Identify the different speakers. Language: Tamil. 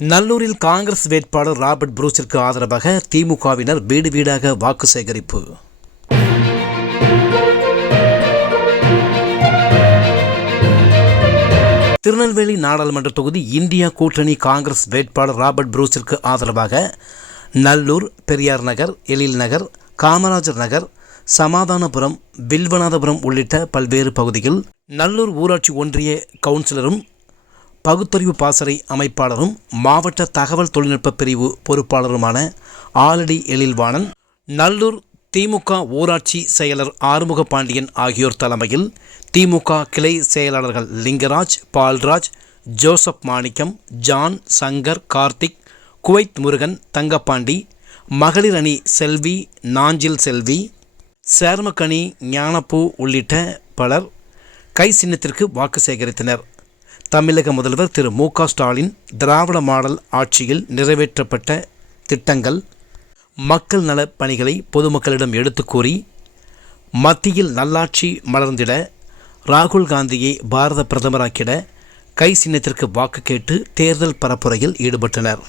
Speaker 1: நல்லூரில் காங்கிரஸ் வேட்பாளர் ராபர்ட் புரூஸிற்கு ஆதரவாக திமுகவினர் வீடு வீடாக வாக்கு சேகரிப்பு. திருநெல்வேலி நாடாளுமன்ற தொகுதி இந்தியா கூட்டணி காங்கிரஸ் வேட்பாளர் ராபர்ட் புரூஸிற்கு ஆதரவாக நல்லூர் பெரியார் நகர் எழில் நகர் காமராஜர் நகர் சமாதானபுரம் வில்வநாதபுரம் உள்ளிட்ட பல்வேறு பகுதியில் நல்லூர் ஊராட்சி ஒன்றிய கவுன்சிலரும் பகுத்தறிவு பாசறை அமைப்பாளரும் மாவட்ட தகவல் தொழில்நுட்ப பிரிவு பொறுப்பாளருமான ஆலடி எழில்வாணன் நல்லூர் திமுக ஊராட்சி செயலர் ஆறுமுக பாண்டியன் ஆகியோர் தலைமையில் திமுக கிளை செயலாளர்கள் லிங்கராஜ் பால்ராஜ் ஜோசப் மாணிக்கம் ஜான் சங்கர் கார்த்திக் குவைத் முருகன் தங்கப்பாண்டி மகளிர் அணி செல்வி நாஞ்சில் செல்வி சேர்மக்கணி ஞானப்பூ உள்ளிட்ட பலர் கை சின்னத்திற்கு வாக்கு சேகரித்தனர். தமிழக முதல்வர் திரு மு க ஸ்டாலின் திராவிட மாடல் ஆட்சியில் நிறைவேற்றப்பட்ட திட்டங்கள் மக்கள் நலப் பணிகளை பொதுமக்களிடம் எடுத்துக் கூறி மத்தியில் நல்லாட்சி மலர்ந்திட ராகுல் காந்தியை பாரத பிரதமராக்கிட கை சின்னத்திற்கு வாக்கு கேட்டு தேர்தல் பரப்புரையில் ஈடுபட்டனர்.